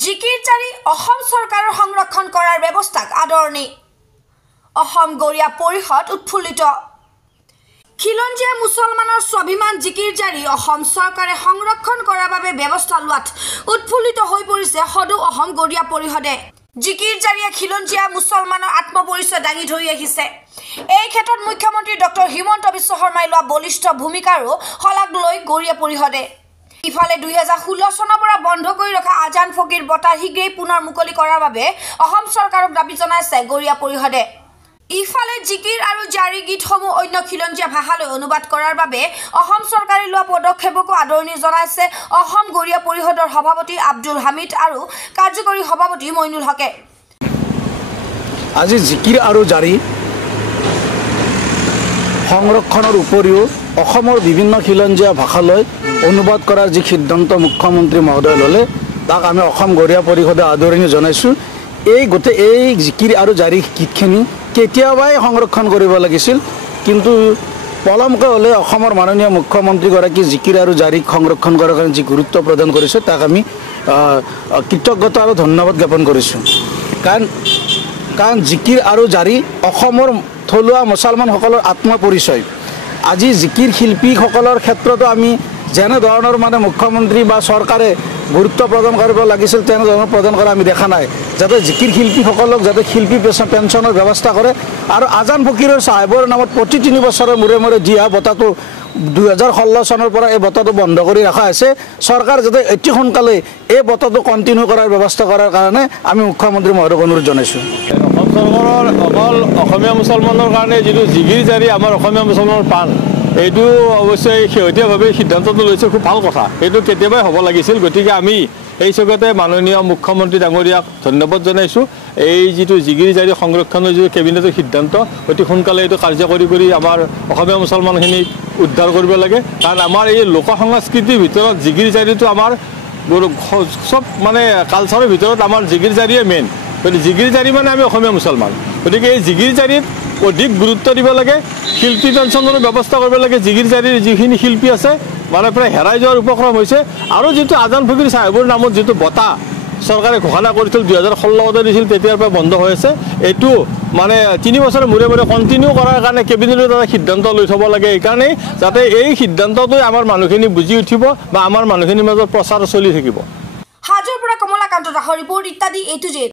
জিকিৰজাৰী অসম চৰকাৰৰ সংৰক্ষণ কৰাৰ ব্যৱস্থাক আদৰণি অসম গৰিয়া পৰিষদ উৎফুল্লিত খিলঞ্জীয়া মুছলমানৰ স্বাভিমান জিকিৰজাৰী অসম চৰকাৰে সংৰক্ষণ কৰাৰ বাবে ব্যৱস্থা লোৱাত উৎফুল্লিত হৈ পৰিছে সদৌ অসম গৰিয়া পৰিষদে জিকিৰজাৰীয়ে খিলঞ্জীয়া মুছলমানৰ আত্মপৰিচয় দাঙি ধৰি আহিছে এই ক্ষেত্ৰত মুখ্যমন্ত্ৰী ডক্টৰ হিমন্ত বিশ্ব শৰ্মাই লোৱা বলিষ্ঠ ভূমিকাৰো শলাগ লৈ গৰিয়া পৰিষদে ইফালে 2016 চনৰ পৰা বন্ধ কৰি ৰখা আজান ফকিৰ বঁটা শীঘ্ৰেই পুনৰ মুকলি কৰাৰ বাবে অসম চৰকাৰক দাবী জনাইছে গৰিয়া পৰিষদে ইফালে জিকিৰ আৰু জাৰি গীতসমূহ অন্য খিলঞ্জীয়া ভাষালৈ অনুবাদ কৰাৰ বাবে অসম চৰকাৰে লোৱা পদক্ষেপকো আদৰণি জনাইছে অসম গৰিয়া পৰিষদৰ সভাপতি আব্দুল হামিদ আৰু কাৰ্যকৰী সভাপতি মইনুল হকে আজি জিকিৰ আৰু জাৰি সংৰক্ষণৰ উপৰিও অসমৰ বিভিন্ন খিলঞ্জীয়া ভাষালৈ অনুবাদ কৰাৰ যি সিদ্ধান্ত মুখ্যমন্ত্ৰী মহোদয় ল'লে তাক আমি অসম গৰিয়া পৰিষদে আদৰণি জনাইছোঁ এই জিকিৰ আৰু জাৰি গীতখিনি কেতিয়াবাই সংৰক্ষণ কৰিব লাগিছিল কিন্তু পলমকৈ হ'লে অসমৰ মাননীয় মুখ্যমন্ত্ৰীগৰাকী জিকিৰ আৰু জাৰিক সংৰক্ষণ কৰাৰ কাৰণে যি গুৰুত্ব প্ৰদান কৰিছে তাক আমি কৃতজ্ঞতা আৰু ধন্যবাদ জ্ঞাপন কৰিছোঁ কাৰণ জিকিৰ আৰু জাৰি অসমৰ থলুৱা মুছলমানসকলৰ আত্মপৰিচয় আজি জিকিৰ শিল্পীসকলৰ ক্ষেত্ৰতো আমি যেনে ধৰণৰ মুখ্যমন্ত্ৰী বা চৰকাৰে গুৰুত্ব প্ৰদান কৰিব লাগিছিল তেনেধৰণৰ প্ৰদান কৰা আমি দেখা নাই যাতে জিকিৰ শিল্পীসকলক যাতে শিল্পী পেঞ্চনৰ ব্যৱস্থা কৰে আৰু আজান ফকীৰৰ চাহেবৰ নামত প্ৰতি 3 বছৰৰ মূৰে মূৰে দিয়া বঁটাটো 2016 চনৰ পৰা এই বঁটাটো বন্ধ কৰি ৰখা হৈছে চৰকাৰ যাতে অতি সোনকালে এই বঁটাটো কণ্টিনিউ কৰাৰ ব্যৱস্থা কৰাৰ কাৰণে আমি মুখ্যমন্ত্ৰী মহোদয়ক অনুৰোধ জনাইছোঁ অসম চৰকাৰৰ অকল অসমীয়া মুছলমানৰ কাৰণে যিটো জিকিৰ জাৰি আমাৰ অসমীয়া মুছলমানৰ প্ৰাণ এইটো অৱশ্যেই শেহতীয়াভাৱে সিদ্ধান্তটো লৈছে খুব ভাল কথা এইটো কেতিয়াবাই হ'ব লাগিছিল গতিকে আমি এই চকতে মাননীয় মুখ্যমন্ত্ৰী ডাঙৰীয়াক ধন্যবাদ জনাইছোঁ এই যিটো জিকিৰ জাৰি সংৰক্ষণৰ যিটো কেবিনেটৰ সিদ্ধান্ত অতি সোনকালে এইটো কাৰ্যকৰী কৰি আমাৰ অসমীয়া মুছলমানখিনিক উদ্ধাৰ কৰিব লাগে কাৰণ আমাৰ এই লোক সংস্কৃতিৰ ভিতৰত জিকিৰ জাৰিটো আমাৰ চব কালচাৰৰ ভিতৰত আমাৰ জিকিৰ জাৰিয়ে মেইন গতিকে জিকিৰ জাৰি আমি অসমীয়া মুছলমান গতিকে এই জিকিৰ জাৰিত অধিক গুৰুত্ব দিব লাগে শিল্পী পেঞ্চনৰো ব্যৱস্থা কৰিব লাগে জিকিৰ জাৰিৰ যিখিনি শিল্পী আছে প্ৰায় হেৰাই যোৱাৰ উপক্ৰম হৈছে আৰু যিটো আজান ফকীৰ চাহেবৰ নামত যিটো বঁটা চৰকাৰে ঘোষণা কৰিছিল 2016 দিছিল তেতিয়াৰ পৰা বন্ধ হৈ আছে এইটো 3 বছৰৰ মূৰে মূৰে কণ্টিনিউ কৰাৰ কাৰণে কেবিনেটৰ এটা সিদ্ধান্ত লৈ থ'ব লাগে এইকাৰণে যাতে এই সিদ্ধান্তটোৱে আমাৰ মানুহখিনি বুজি উঠিব বা আমাৰ মানুহখিনিৰ মাজত প্ৰচাৰ চলি থাকিব হাজোৰ পৰা কমলাকান্ত দাসৰ ৰিপৰ্ট ইত্যাদি A to Z